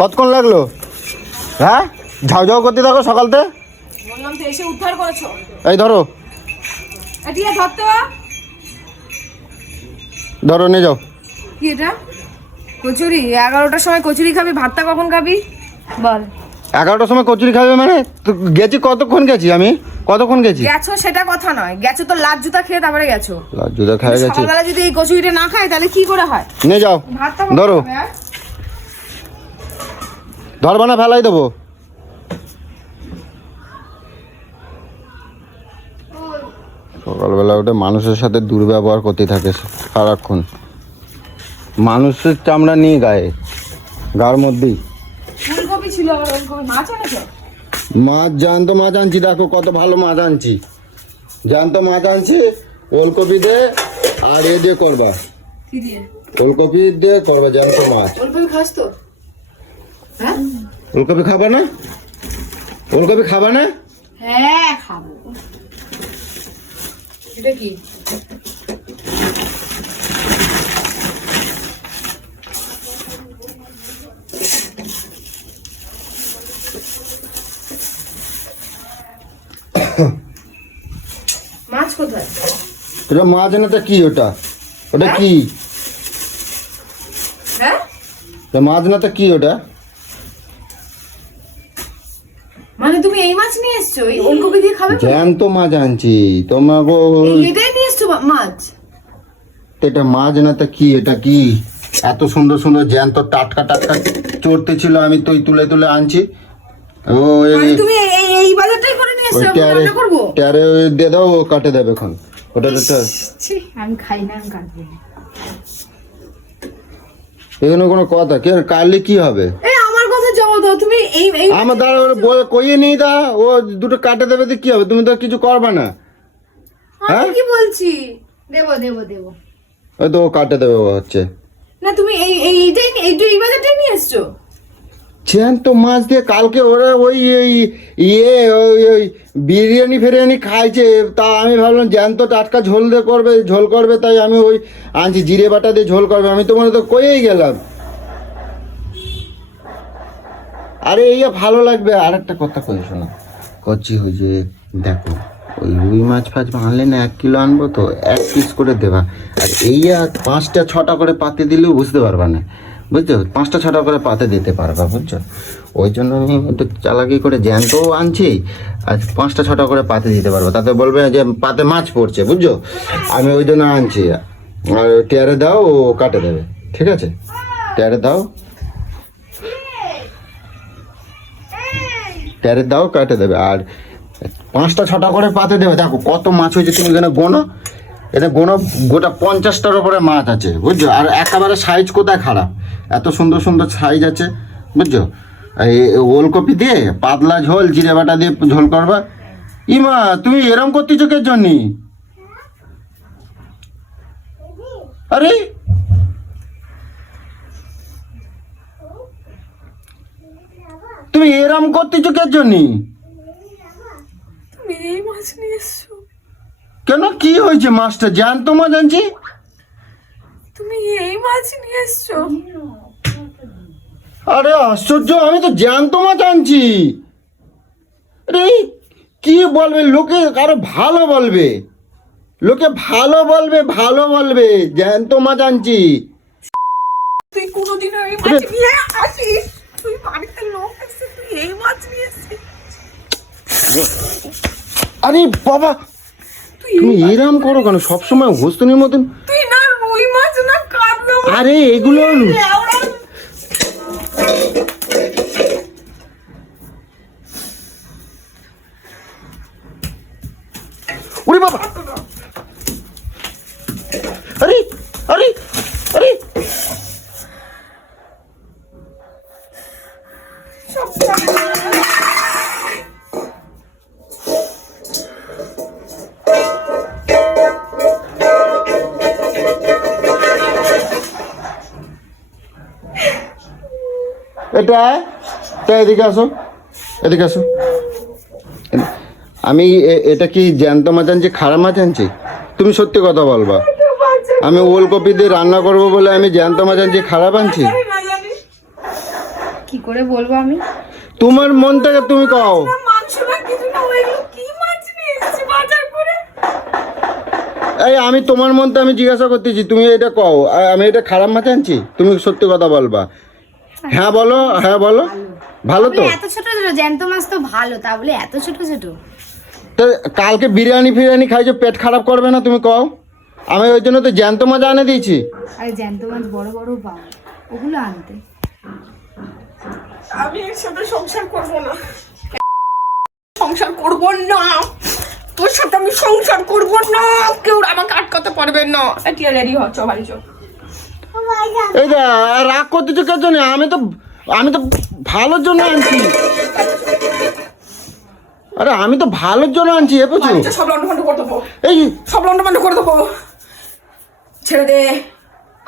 কতক্ষণ লাগলো? হ্যাঁ, ঝাউ ঝাউ করতে থাকো সকালতে। বললাম তো এসে উদ্ধার করেছো। এই ধরো, এটিয়া ধরতে। ধরো নিয়ে যাও। কি এটা? কচুরি? 11টার সময় কচুরি খাবি, ভাতটা কখন খাবি বল? 11টার সময় কচুরি খাবে মানে? তো গেছি, কতক্ষণ গেছি আমি? কতক্ষণ গেছি? গেছো সেটা কথা নয়, গেছো তো লাল জুতা খেয়ে তারপরে গেছো। লাল জুতা খেয়ে গেছি। সকালবেলা যদি এই কচুরিটা না খাই তাহলে কি করে হয়? নিয়ে যাও, ভাতটা ধরো। ধরবা না, ফেলাই দেবো। সকালবেলা ওটা মানুষের সাথে দুর্ব্যবহার করতে থাকে সারাক্ষণ। মানুষের চামড়া নিয়ে গায়ে, গার মধ্যেই। ফুলকপি ছিল, ফুলকপি। মাছ এনেছো? মাছ, জ্যান্ত মাছ আনছি। দেখো কত ভালো মাছ আনছি, জ্যান্ত মাছ আনছি। ওলকপি দিয়ে আর এ দিয়ে করবা। কি দিয়ে? ওলকপি দিয়ে করবা জ্যান্ত মাছ। ফুলকপি খাস তো? হ্যাঁ, ওলকপি খাবা না? ওলকপি খাবা না? হ্যাঁ খাবো। এটা কি? মাছ কোথায়? এটা মাছ না, তা কি ওটা? ওটা কি? হ্যাঁ, মাছ না, তা কি ওটা? মানে তুমি এই মাছ নিয়ে এসছো? এই ওলকপি দিয়ে খাবে? জ্যান্ত মাছ আনছি তোমাকে। এটাই নিয়ে এসছো মাছ? এটা মাছ না, তা কি? এটা কি? এত সুন্দর সুন্দর জ্যান্ত টাটকা টাটকা চড়তে ছিল, আমি তো তুলে তুলে আনছি। ও মানে তুমি এই বাজারটাই করে নিয়ে এসছো? আমি রান্না করব? ট্যারে দিয়ে দাও, ও কাটে দেবে এখন। ওটা ছি, আমি খাই না, আমি কাটবো না। এখানে কোনো কথা কে কাটলে কি হবে? এই আমার কথা জবাব দাও। তুমি এই আমার দ্বারা কইয়ে নিই দা, ও দুটো কাটে দেবে তো কি হবে? তুমি তো কিছু করবে না। আমি কি বলছি? দেবো দেবো দেবো। ওই তো ও কাটে দেবে ও হচ্ছে। না তুমি এই বাজারটাই নিয়ে এসছো? জ্যান্ত মাছ দিয়ে কালকে ওরা ওই ওই বিরিয়ানি ফিরিয়ানি খাইছে, তা আমি ভাবলাম জ্যান্ত টাটকা ঝোল করবে, তাই আমি ওই আনছি। জিরে বাটা দিয়ে ঝোল করবে, আমি তো মনে তো কয়েই গেলাম। আরে এই ভালো লাগবে। আর একটা কথা কই শোনো, করছি ওই যে দেখো, ওই রুই মাছ ফাছ আনলে না 1 কিলো আনবো তো 1 পিস করে দেবা। আর এই 5টা 6টা করে পাতে দিলেও বুঝতে পারবা না, বুঝছো? 5টা 6টা করে পাতে দিতে পারবা, বুঝছো? ওই জন্য আমি একটু চালাকি করে জ্যান্তও আনছি, আর 5টা 6টা করে পাতে দিতে পারবো। তাতে বলবে যে পাতে মাছ পড়ছে, বুঝছো? আমি ওই জন্য আনছি। আর টেয়ারে দাও, ও কাটে দেবে, ঠিক আছে? টেয়ারে দাও, টেয়ারে দাও, কাটে দেবে। আর 5টা 6টা করে পাতে দেবে। দেখো কত মাছ হয়েছে, তুমি এখানে গোনো। এটা গোনো, গোটা 50টার উপরে মাছ আছে, বুঝছো? আর একেবারে সাইজ কোথায় খারাপ, এত সুন্দর সুন্দর সাইজ আছে, বুঝছো? এই ওলকপি দিয়ে পাতলা ঝোল, জিরে বাটা দিয়ে ঝোল করবা। ইমা তুমি এরম করতেছো কে জন্য? আরে তুমি এরম করতেছো কে জন্য? তুমি এই মাছ নিয়ে এসছো? কেন, কি হয়েছে? মাছটা জ্যান্ত মাছ আনছি। তুমি এই মাছ নিয়ে এসছো? আরে আশ্চর্য, আমি তো জ্যান্ত মাছ আনছি। আরে কি বলবে লোকে? আরো ভালো বলবে, লোকে ভালো বলবে, ভালো বলবে। জ্যান্ত মাছ আনছি। তুই কোনোদিনও এই মাছ নিয়ে আসিস? তুই বাড়িতে লোক এসে তুই এই মাছ নিয়ে এসছিস? আরে বাবা, তুমি এরম করো কেন সবসময়? হোস্তনির মতন। তুই না রুই মাছ না কাতলা মাছ। আরে এগুলো ওরে বাবা, আরে আরে আরে এটা এদিকে আসো, এদিকে আসো। আমি এটা কি জ্যান্ত মাছ আনছি, খারাপ মাছ আনছি? তুমি সত্যি কথা বলবা। আমি ওলকপি দিয়ে রান্না করবো বলে আমি জ্যান্ত মাছ আনছি, খারাপ আনছি? কি করে বলবো আমি? তোমার মন থেকে তুমি কও। মাংস না কিছু না, ওইগুলো কি মাছ নিয়ে এসেছি বাজার করে? এই আমি তোমার মনতে আমি জিজ্ঞাসা করতেছি, তুমি এটা কও আমি এটা খারাপ মাছ আনছি? তুমি সত্যি কথা বলবা। হ্যাঁ বলো, হ্যাঁ বলো। ভালো তো? এত ছোট ছোট জ্যান্ত মাছ তো ভালো, তা বলে এত ছোট ছোট? তো কালকে বিরিয়ানি ফিরিয়ানি খাইছো, পেট খারাপ করবে না? তুমি কও। আমি ওই জন্য তো জ্যান্ত মাছ আনে দিয়েছি। আরে জ্যান্ত মাছ বড় বড় পাও, ওগুলো আনতে। আমি এর সাথে সংসার করব না, সংসার করব না, তোর সাথে আমি সংসার করব না, কেউ আমাকে আটকাতে পারবে না। এটি রেডি হচ্ছ বাড়ি চল। এই যে রাগ করতেছো কেন জন্য? আমি তো ভালোর জন্য আনছি। আরে আমি তো ভালোর জন্য আনছি। এ বুঝছো, বাড়িতে সব লন্ডভন্ড করে দেবো, এই সব লন্ডভন্ড করে দেবো। ছেড়ে দে,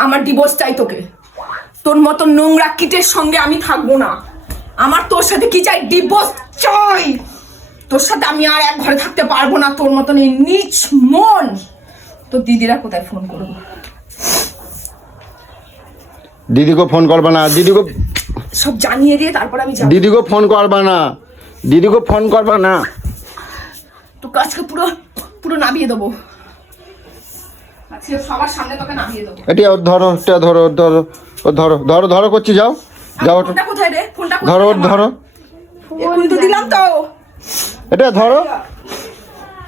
আমার ডিভোর্স চাই তোকে। তোর মতো নোংরা কিটের সঙ্গে আমি থাকবো না। আমার তোর সাথে কি চাই? ডিভোর্স চাই। তোর সাথে আমি আর এক ঘরে থাকতে পারবো না। তোর মতন এই নীচ মন। তোর দিদিরা কোথায়? ফোন করবো। দিদিকে ফোন করবা না, দিদিকে সব জানিয়ে দিয়ে তারপর আমি যাবো। দিদিকে ফোন করবা না, দিদিকে ফোন করবা না। তোকে আজকে পুরো পুরো নামিয়ে দেবো, আজকে সবার সামনে তোকে নামিয়ে দেবো। এটা ওর ধরো, এটা ধরো, ওর ধরো, ও ধরো ধরো ধরো করছি, যাও যাও, ওটা ফোনটা কোথায় রে? ফোনটা কোথায় ধরো, ওর আমার? ধরো, এক্ষুনি তো দিলাম তো। এটা ধরো।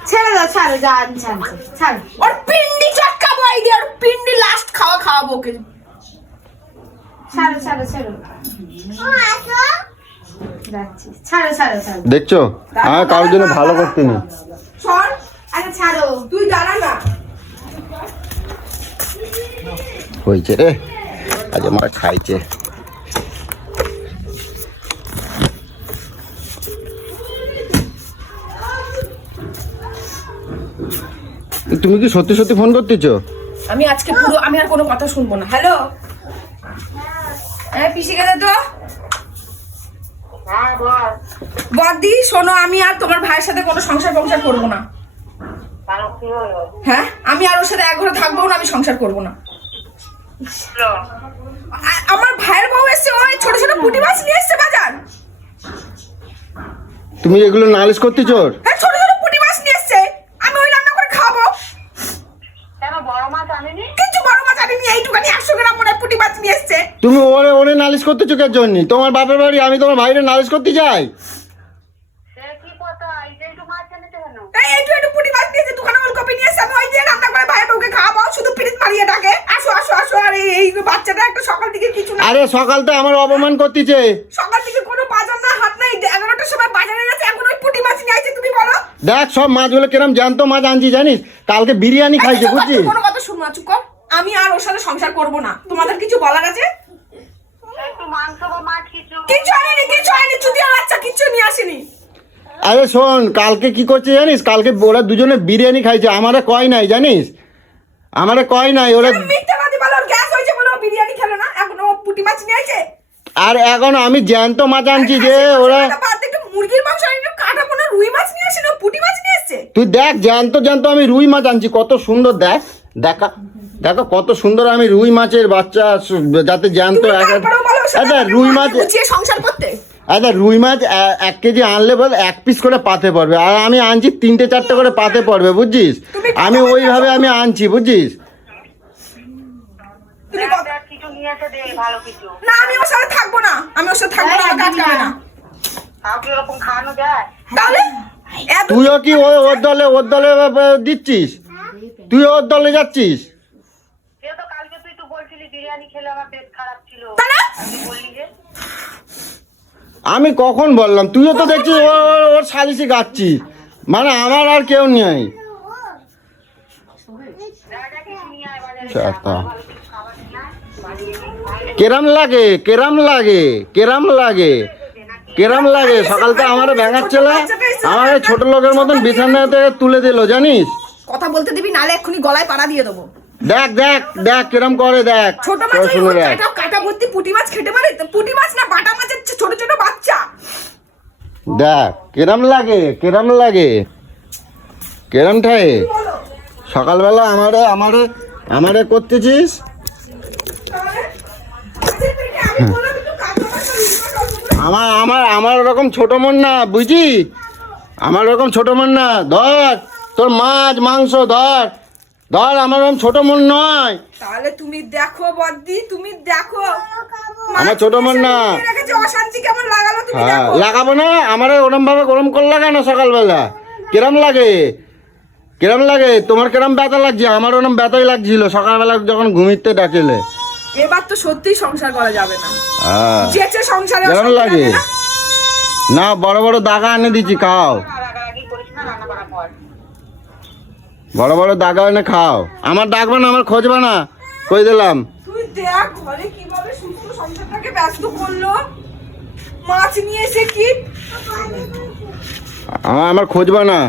ছেড়ে দাও, ছাড়ো, যা আনছে আনছে, ছাড়ো। ওর পিন্ডি চটকাবো, এই দিয়ে ওর পিন্ডি লাস্ট খাওয়াবো ওকে। ছাড়ো ছাড়ো ছাড়ো, যাচ্ছি, ছাড়ো ছাড়ো ছাড়ো। দেখছো, হ্যাঁ কারোর জন্য ভালো করতে নেই। সর, আরে ছাড়ো। তুই দাঁড়া না। হয়েছে রে, আজ আমার খাইছে। তুমি কি সত্যি সত্যি ফোন করতেছো? আমি আজকে পুরো, আমি আর কোনো কথা শুনবো না। হ্যালো, হ্যাঁ পিসি গেলে তো বদি, শোনো, আমি আর তোমার ভাইয়ের সাথে কোনো সংসার করবো না। হ্যাঁ, আমি আর ওর সাথে এক ঘরে থাকবো না, আমি সংসার করবো না। আমার ভাইয়ের বউ এসছে, ওই ছোট ছোট পুঁটি মাছ নিয়ে এসছে বাজার। তুমি এগুলো নালিশ করতেছো? হ্যাঁ, ছোট ছোট পুঁটি মাছ নিয়ে এসছে, আমি ওই রান্না করে খাবো। কিছু বড় মাছ আনিনি, এইটুখানি 100 গ্রাম মনে পুঁটি মাছ নিয়ে এসছে। তুমি ওরে ওরে নালিশ করতেছো কেন জন্য? তোমার বাপের বাড়ি, আমি তোমার ভাইরে নালিশ করতে যাই? এই একটু পুঁটি মাছ নিয়েছে, দোকানে ফুলকপি নিয়ে এসছে, আমি ওই দিয়ে রান্না করে ভাইয়ের বউকে খাওয়াবো। শুধু পিরিত মারিয়ে ডাকে, আসো আসো আসো। আর এই বাচ্চাটা একটা সকাল থেকে কিছু না, আরে সকালতে আমার অপমান করতেছে। সকাল থেকে কোনো বাজার না, হাত নাই। 11টার সময় বাজারে গেছে, এখন ওই পুঁটি মাছ নিয়ে আইছে। তুমি বলো, দেখ সব মাছগুলো কিরম জ্যান্ত মাছ আনছি জানিস? কালকে বিরিয়ানি খাইছে, চুপ কর, বুঝছিস? কোনো কথা শুনবো না, চুপ কর। আমি আর ওর সাথে সংসার করবো না। তোমাদের কিছু বলার আছে? কিছু আনেনি, চুতিয়া বাচ্চা কিচ্ছু নিয়ে আসেনি। আরে শোন, কালকে কি করছে জানিস? কালকে ওরা দুজনে বিরিয়ানি খাইছে, আমারে কয় নাই জানিস? আমারে কয় নাই ওরা। মিথ্যাবাদী বলো, ওর গ্যাস হয়েছে বলে ও বিরিয়ানি খেলো না, এখন ও পুঁটি মাছ নিয়ে আইছে। আর এখন আমি জ্যান্ত মাছ আনছি যে ওরা। একটু মুরগির মাংস আর একটু কাটা পোনা রুই মাছ নিয়ে আসে না, পুঁটি মাছ নিয়ে এসছে। তুই দেখ, জ্যান্ত জ্যান্ত আমি রুই মাছ আনছি, কত সুন্দর। দেখ দেখা, দেখো কত সুন্দর আমি রুই মাছের বাচ্চা, যাতে জ্যান্ত। আচ্ছা রুই মাছ, সংসার করতে, আচ্ছা রুই মাছ 1 কেজি আনলে বল 1 পিস করে পাতে পড়বে, আর আমি আনছি 3-4টে করে পাতে পড়বে, বুঝছিস? আমি ওইভাবে আমি আনছি, বুঝছিস? না আমি ওর সাথে থাকবো না, আমি ওর সাথে থাকবো না, আমার কাজ করে না। তাহলে তুইও কি ওর দলে দিচ্ছিস? তুই ওর দলে যাচ্ছিস? আমি কখন বললাম? তুইও তো দেখছিস ওর সালিশি গাচ্ছিস, মানে আমার আর কেউ নেই। কেরাম লাগে, কেরাম লাগে, কেরাম লাগে, কেরাম লাগে। সকালটা আমার ভেঙাচ্ছিল, আমার ছোট লোকের মতন বিছানা থেকে তুলে দিল, জানিস? কথা বলতে দিবি, নালে এক্ষুনি গলায় পাড়া দিয়ে দেবো। দেখ দেখ দেখ কিরম করে, দেখ ছোট মাছ কাটা ভর্তি পুঁটি মাছ খেতে পারে? পুঁটি মাছ না, বাটা মাছের ছোট ছোট বাচ্চা। দেখ কিরম লাগে, কিরম লাগে, কিরম ঠায় সকালবেলা আমারে করতেছিস। আমার আমার আমার ওরকম ছোট মন না, বুঝি? আমার ওরকম ছোট মন না। ধর তোর মাছ মাংস ধর ধর, আমার ওরকম ছোট মন নয়। তাহলে তুমি দেখো বদ্দি, তুমি দেখো আমার ছোট মন না। রেখেছে, অশান্তি কেমন লাগালো তুমি হ্যাঁ দেখো। লাগাবো না। আমার ওরম ভাবে গরম করলে কেন সকালবেলা? কিরম লাগে? কিরম লাগে? তোমার কিরম ব্যথা লাগছে? আমার ওরম ব্যথাই লাগছিল সকালবেলা যখন ঘুমিতে ডাকিলে। এবার তো সত্যি সংসার করা যাবে না, হ্যাঁ যেচে সংসারে কিরম অশান্তি লাগে? লাগে না? না বড় বড় দাগা এনে দিচ্ছি, খাও। বড় বড় দাগা এনে খাও। আমার ডাকবে না, আমার খুঁজবে না, কই দিলাম। তুই দেখ ঘরে কিভাবে সুস্থ সংসারটাকে ব্যস্ত করলো। মাছ নিয়ে এসে কি আমার খুঁজবে না।